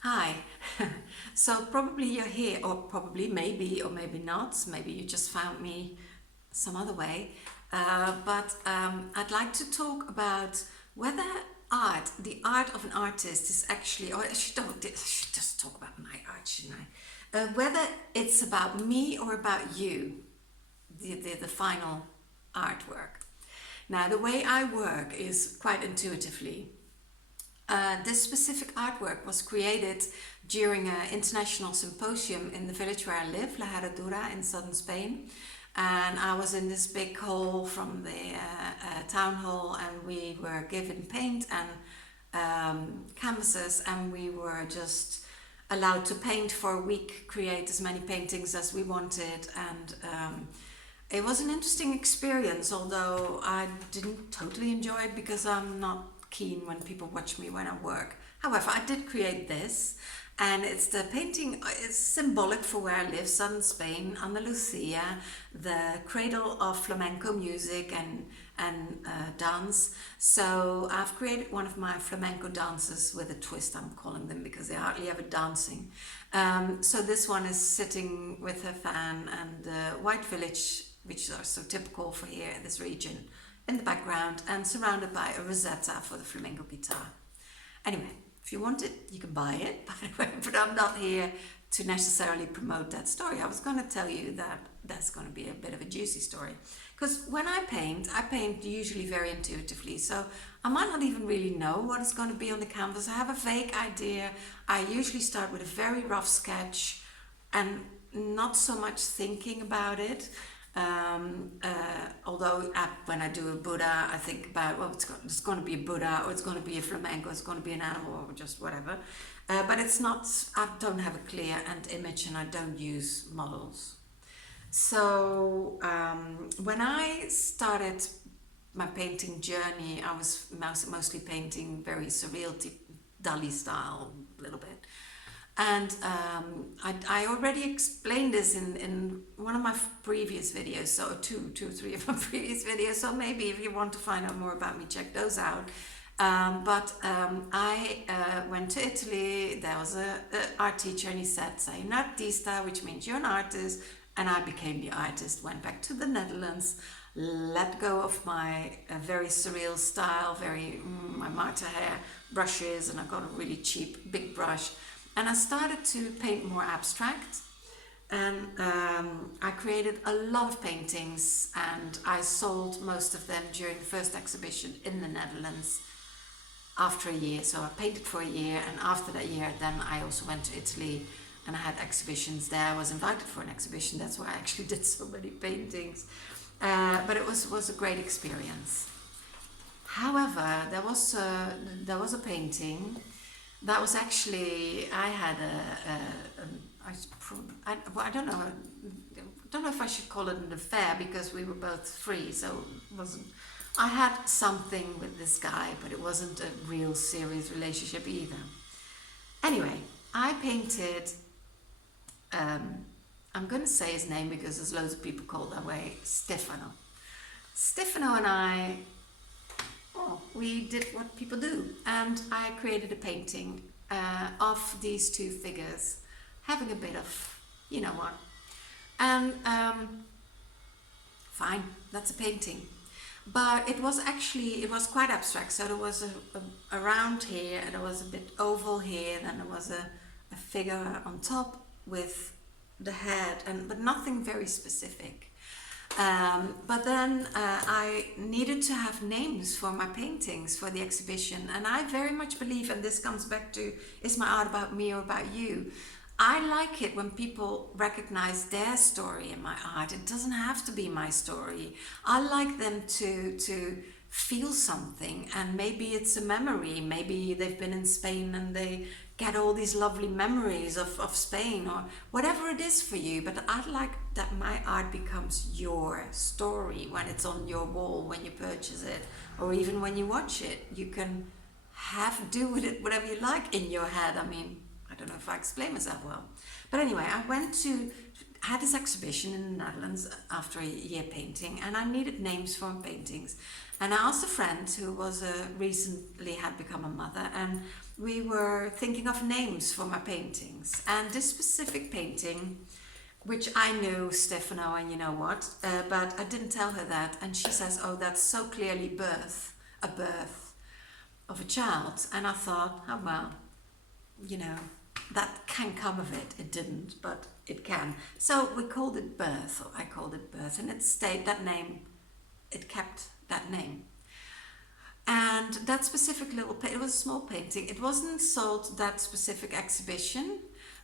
Hi. So probably you're here, or probably maybe, or maybe not. Maybe you just found me some other way. But I'd like to talk about whether art, the art of an artist, is actually, or I should just talk about my art, shouldn't I? Whether it's about me or about you, the final artwork. Now, the way I work is quite intuitively. This specific artwork was created during an international symposium in the village where I live, La Herradura in southern Spain. And I was in this big hall from the town hall, and we were given paint and canvases, and we were just allowed to paint for a week, create as many paintings as we wanted. And it was an interesting experience, although I didn't totally enjoy it because I'm not keen when people watch me when I work. However, I did create this, and it's the painting. It's symbolic for where I live, southern Spain, Andalusia, the cradle of flamenco music and dance. So I've created one of my flamenco dances with a twist. I'm calling them because they're hardly ever dancing. So this one is sitting with her fan and the white village, which are so typical for here in this region, in the background, and surrounded by a rosetta for the flamenco guitar. Anyway, if you want it, you can buy it, but I'm not here to necessarily promote that story. I was going to tell you that that's going to be a bit of a juicy story. Because when I paint usually very intuitively. So I might not even really know what is going to be on the canvas. I have a vague idea. I usually start with a very rough sketch and not so much thinking about it. Although when I do a Buddha, I think about, well, it's going to be a Buddha, or it's going to be a flamenco, it's going to be an animal, or just whatever. But it's not, I don't have a clear end image, and I don't use models. So when I started my painting journey, I was mostly painting very surreal, Dali style, a little bit. And I already explained this in one of my previous videos, so three of my previous videos. So maybe if you want to find out more about me, check those out. I went to Italy. There was a art teacher, and he said, "Sei un artista," which means you're an artist. And I became the artist. Went back to the Netherlands, let go of my very surreal style, my martyr hair brushes, and I got a really cheap big brush. And I started to paint more abstract, and I created a lot of paintings, and I sold most of them during the first exhibition in the Netherlands after a year. So I painted for a year, and after that year then I also went to Italy, and I had exhibitions there. I was invited for an exhibition, that's why I actually did so many paintings. But it was a great experience. However, there was a painting that was actually, I had I don't know if I should call it an affair, because we were both free, so it wasn't. I had something with this guy, but it wasn't a real serious relationship either. Anyway, I painted. I'm going to say his name because there's loads of people called that way. Stefano. Stefano and I, we did what people do, and I created a painting of these two figures having a bit of, you know what, and fine, that's a painting. But it was quite abstract. So there was a round here, and there was a bit oval here, then there was a figure on top with the head, but nothing very specific. But then I needed to have names for my paintings for the exhibition, and I very much believe, and this comes back to, is my art about me or about you? I like it when people recognize their story in my art. It doesn't have to be my story. I like them to feel something, and maybe it's a memory. Maybe they've been in Spain and they get all these lovely memories of Spain, or whatever it is for you. But I'd like that my art becomes your story when it's on your wall, when you purchase it, or even when you watch it. You can do with it whatever you like in your head. I mean, I don't know if I explain myself well. But anyway, I had this exhibition in the Netherlands after a year painting, and I needed names for paintings. And I asked a friend who was recently had become a mother, and we were thinking of names for my paintings, and this specific painting, which I knew Stefano, and you know what, but I didn't tell her that, and she says, "Oh, that's so clearly a birth of a child," and I thought, oh well, you know, that can come of it. It didn't, but it can. So we called it Birth, or I called it Birth, and it stayed that name. It kept that name. And that specific it was a small painting. It wasn't sold to that specific exhibition,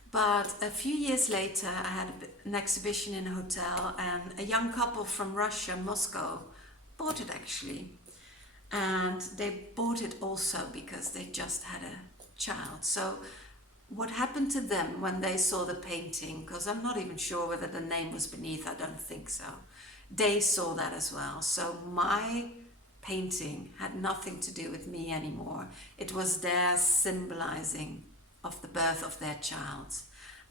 but a few years later, I had an exhibition in a hotel, and a young couple from Russia, Moscow, bought it actually. And they bought it also because they just had a child. So what happened to them when they saw the painting, because I'm not even sure whether the name was beneath, I don't think so. They saw that as well. So my painting had nothing to do with me anymore. It was their symbolizing of the birth of their child.